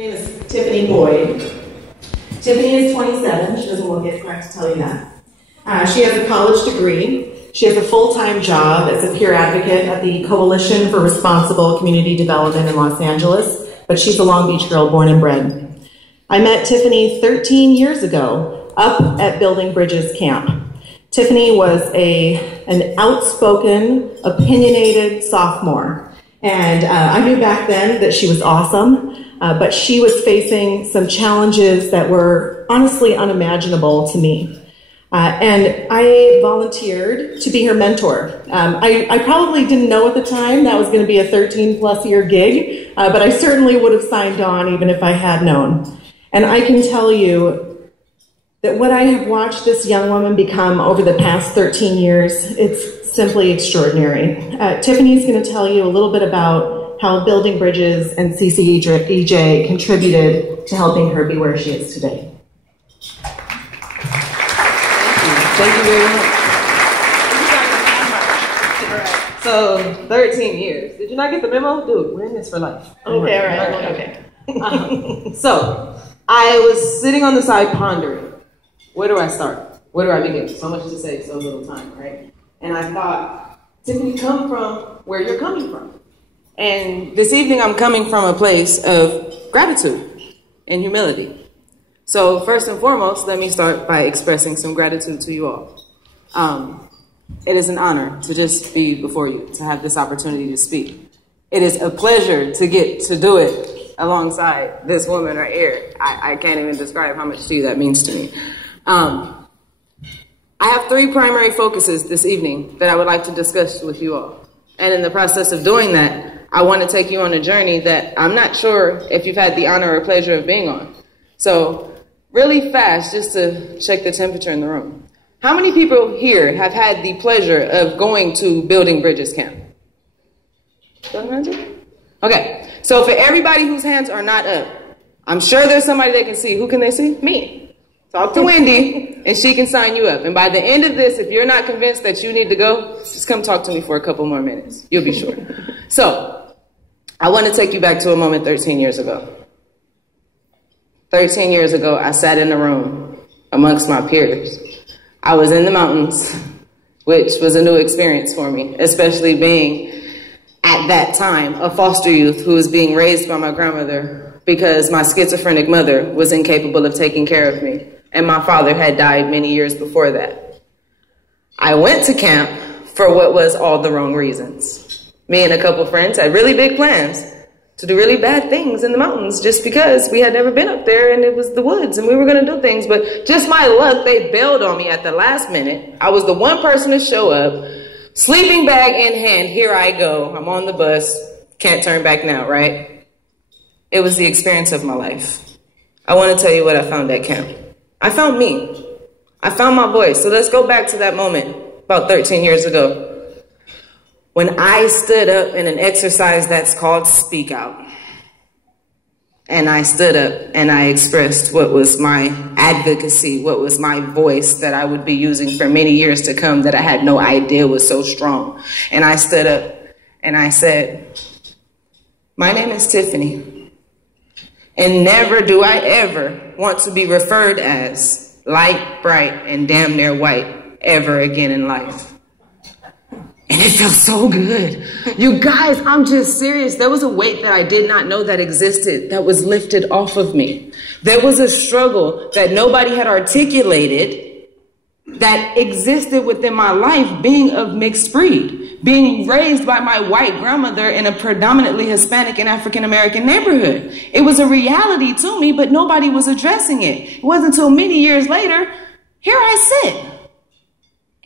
My name is Tiffany Boyd. Tiffany is 27. She doesn't look it, correct to tell you that. She has a college degree. She has a full-time job as a peer advocate at the Coalition for Responsible Community Development in Los Angeles, but she's a Long Beach girl, born and bred. I met Tiffany 13 years ago up at Building Bridges Camp. Tiffany was an outspoken, opinionated sophomore, and I knew back then that she was awesome, but she was facing some challenges that were honestly unimaginable to me. And I volunteered to be her mentor. I probably didn't know at the time that was going to be a 13-plus year gig, but I certainly would have signed on even if I had known. And I can tell you that what I have watched this young woman become over the past 13 years, it's simply extraordinary. Tiffany's going to tell you a little bit about how Building Bridges and CCEJ contributed to helping her be where she is today. Thank you very much. So, 13 years. Did you not get the memo? Dude, we're in this for life. Okay, all right. Okay. So, I was sitting on the side pondering. Where do I start? Where do I begin? So much to say, so little time, right? And I thought, Tiffany, come from where you're coming from. And this evening, I'm coming from a place of gratitude and humility. So first and foremost, let me start by expressing some gratitude to you all. It is an honor to just be before you, to have this opportunity to speak. It is a pleasure to get to do it alongside this woman right here. I can't even describe how much to you that means to me. I have three primary focuses this evening that I would like to discuss with you all. And in the process of doing that, I want to take you on a journey that I'm not sure if you've had the honor or pleasure of being on. So really fast, just to check the temperature in the room. How many people here have had the pleasure of going to Building Bridges Camp? Okay, so for everybody whose hands are not up, I'm sure there's somebody they can see. Who can they see? Me. Talk to Wendy, and she can sign you up. And by the end of this, if you're not convinced that you need to go, just come talk to me for a couple more minutes. You'll be sure. So, I want to take you back to a moment 13 years ago. 13 years ago, I sat in a room amongst my peers. I was in the mountains, which was a new experience for me, especially being, at that time, a foster youth who was being raised by my grandmother because my schizophrenic mother was incapable of taking care of me, and my father had died many years before that. I went to camp for what was all the wrong reasons. Me and a couple friends had really big plans to do really bad things in the mountains just because we had never been up there and it was the woods and we were going to do things. But just my luck, they bailed on me at the last minute. I was the one person to show up, sleeping bag in hand. Here I go. I'm on the bus. Can't turn back now, right? It was the experience of my life. I want to tell you what I found at camp. I found me. I found my voice. So let's go back to that moment about 13 years ago, when I stood up in an exercise that's called Speak Out. And I stood up and I expressed what was my advocacy, what was my voice that I would be using for many years to come that I had no idea was so strong. And I stood up and I said, my name is Tiffany. And never do I ever want to be referred as light, bright, and damn near white ever again in life. And it felt so good. You guys, I'm just serious. There was a weight that I did not know that existed that was lifted off of me. There was a struggle that nobody had articulated that existed within my life, being of mixed breed, being raised by my white grandmother in a predominantly Hispanic and African-American neighborhood. It was a reality to me, but nobody was addressing it. It wasn't until many years later, here I sit.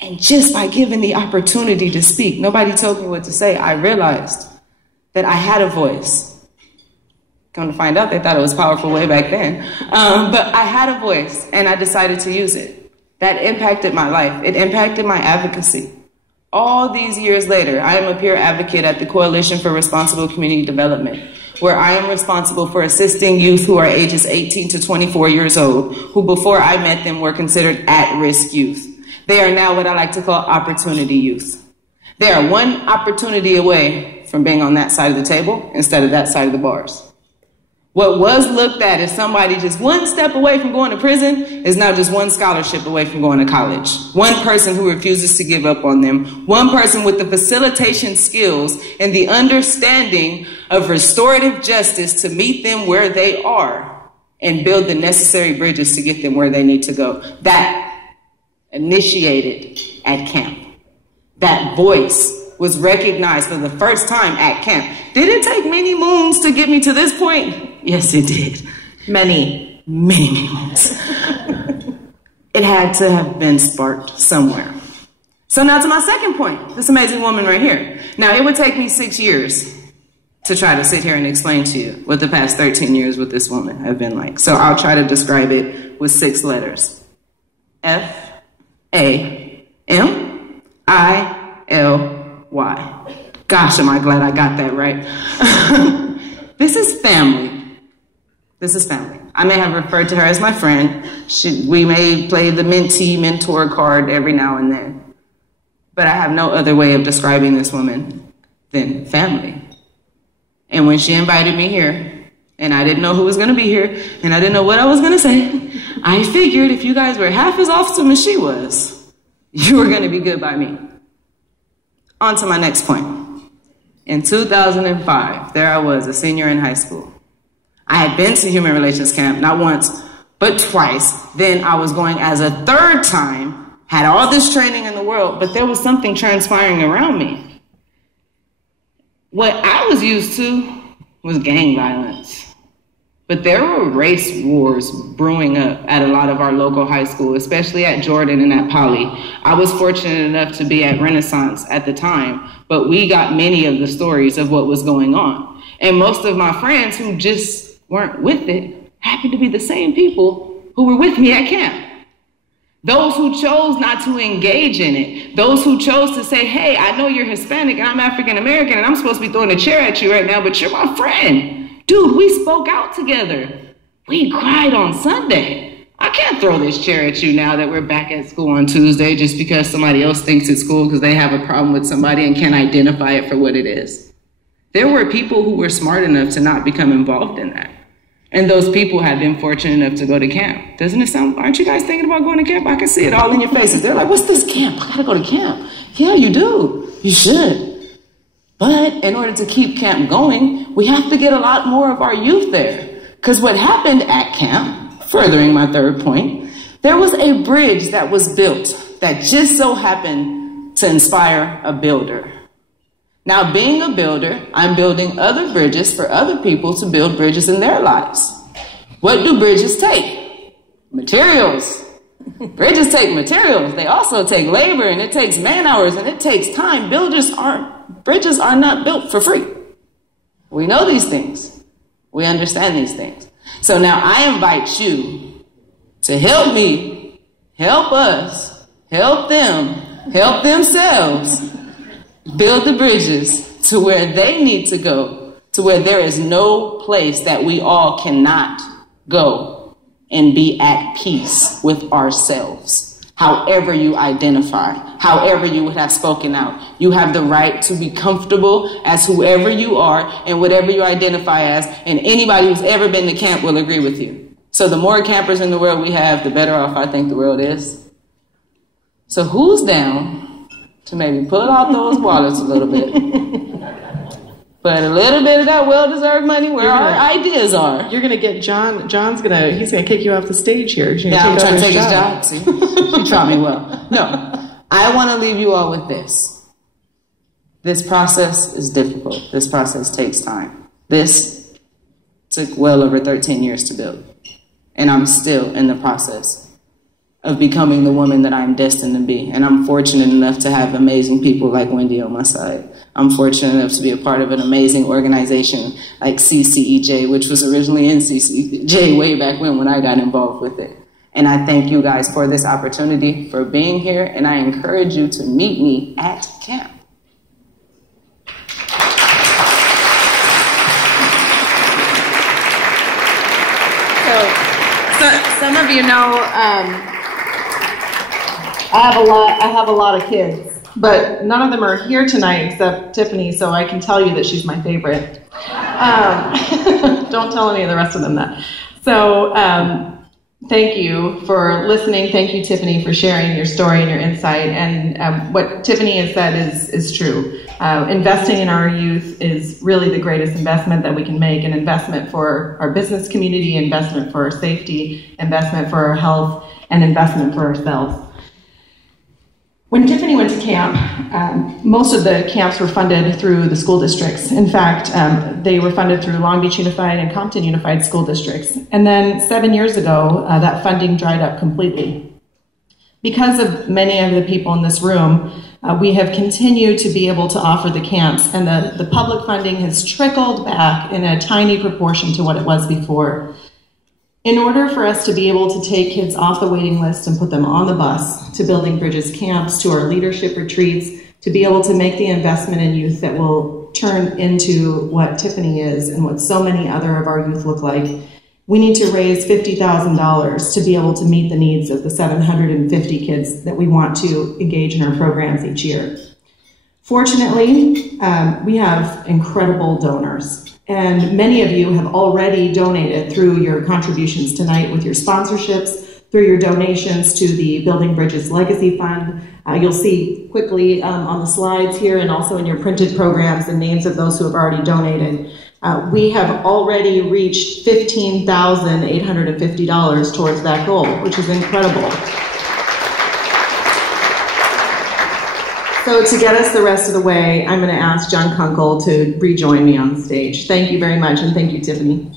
And just by given the opportunity to speak, nobody told me what to say, I realized that I had a voice. Come to find out, they thought it was powerful way back then. But I had a voice, and I decided to use it. That impacted my life. It impacted my advocacy. All these years later, I am a peer advocate at the Coalition for Responsible Community Development, where I am responsible for assisting youth who are ages 18 to 24 years old, who before I met them were considered at-risk youth. They are now what I like to call opportunity youth. They are one opportunity away from being on that side of the table instead of that side of the bars. What was looked at as somebody just one step away from going to prison is now just one scholarship away from going to college. One person who refuses to give up on them. One person with the facilitation skills and the understanding of restorative justice to meet them where they are and build the necessary bridges to get them where they need to go. That initiated at camp. That voice was recognized for the first time at camp. Did it take many moons to get me to this point? Yes, it did. Many, many, many moons. It had to have been sparked somewhere. So now to my second point, this amazing woman right here. Now, it would take me 6 years to try to sit here and explain to you what the past 13 years with this woman have been like. So I'll try to describe it with 6 letters. F-A-M-I-L-Y. Gosh, am I glad I got that right. This is family. This is family. I may have referred to her as my friend. We may play the mentee, mentor card every now and then. But I have no other way of describing this woman than family. And when she invited me here, and I didn't know who was going to be here, and I didn't know what I was going to say, I figured if you guys were half as awesome as she was, you were going to be good by me. On to my next point. In 2005, there I was, a senior in high school. I had been to human relations camp, not once, but twice. Then I was going as a third time, had all this training in the world, but there was something transpiring around me. What I was used to was gang violence. But there were race wars brewing up at a lot of our local high school, especially at Jordan and at Poly. I was fortunate enough to be at Renaissance at the time, but we got many of the stories of what was going on. And most of my friends who just weren't with it happened to be the same people who were with me at camp. Those who chose not to engage in it. Those who chose to say, hey, I know you're Hispanic and I'm African American and I'm supposed to be throwing a chair at you right now, but you're my friend. Dude, we spoke out together. We cried on Sunday. I can't throw this chair at you now that we're back at school on Tuesday just because somebody else thinks it's cool because they have a problem with somebody and can't identify it for what it is. There were people who were smart enough to not become involved in that. And those people had been fortunate enough to go to camp. Doesn't it sound, aren't you guys thinking about going to camp? I can see it all in your faces. They're like, what's this camp? I gotta go to camp. Yeah, you do. You should. But in order to keep camp going, we have to get a lot more of our youth there. Because what happened at camp, furthering my third point, there was a bridge that was built that just so happened to inspire a builder. Now, being a builder, I'm building other bridges for other people to build bridges in their lives. What do bridges take? Materials. Bridges take materials. They also take labor, and it takes man hours, and it takes time. Bridges are not built for free. We know these things. We understand these things. So now I invite you to help me, help us, help them, help themselves build the bridges to where they need to go, to where there is no place that we all cannot go and be at peace with ourselves. However you identify, however you would have spoken out, you have the right to be comfortable as whoever you are and whatever you identify as, and anybody who's ever been to camp will agree with you. So the more campers in the world we have, the better off I think the world is. So who's down to maybe pull out those wallets a little bit? Put a little bit of that well-deserved money where our ideas are. You're gonna get John. He's gonna kick you off the stage here. Yeah, I'm trying to take his job. See, you taught me well. No, I want to leave you all with this. This process is difficult. This process takes time. This took well over 13 years to build, and I'm still in the process of becoming the woman that I'm destined to be. And I'm fortunate enough to have amazing people like Wendy on my side. I'm fortunate enough to be a part of an amazing organization like CCEJ, which was originally in CCEJ way back when I got involved with it. And I thank you guys for this opportunity, for being here, and I encourage you to meet me at camp. So some of you know, I have a lot of kids, but none of them are here tonight except Tiffany, so I can tell you that she's my favorite. Don't tell any of the rest of them that. So thank you for listening. Thank you, Tiffany, for sharing your story and your insight. And what Tiffany has said is true. Investing in our youth is really the greatest investment that we can make, an investment for our business community, investment for our safety, investment for our health, and investment for ourselves. When Tiffany went to camp, most of the camps were funded through the school districts. In fact, they were funded through Long Beach Unified and Compton Unified school districts. And then 7 years ago, that funding dried up completely. Because of many of the people in this room, we have continued to be able to offer the camps, and the public funding has trickled back in a tiny proportion to what it was before. In order for us to be able to take kids off the waiting list and put them on the bus to Building Bridges camps, to our leadership retreats, to be able to make the investment in youth that will turn into what Tiffany is and what so many other of our youth look like, we need to raise $50,000 to be able to meet the needs of the 750 kids that we want to engage in our programs each year. Fortunately, we have incredible donors. And many of you have already donated through your contributions tonight with your sponsorships, through your donations to the Building Bridges Legacy Fund. You'll see quickly on the slides here and also in your printed programs the names of those who have already donated. We have already reached $15,850 towards that goal, which is incredible. So to get us the rest of the way, I'm going to ask John Kunkel to rejoin me on the stage. Thank you very much, and thank you, Tiffany.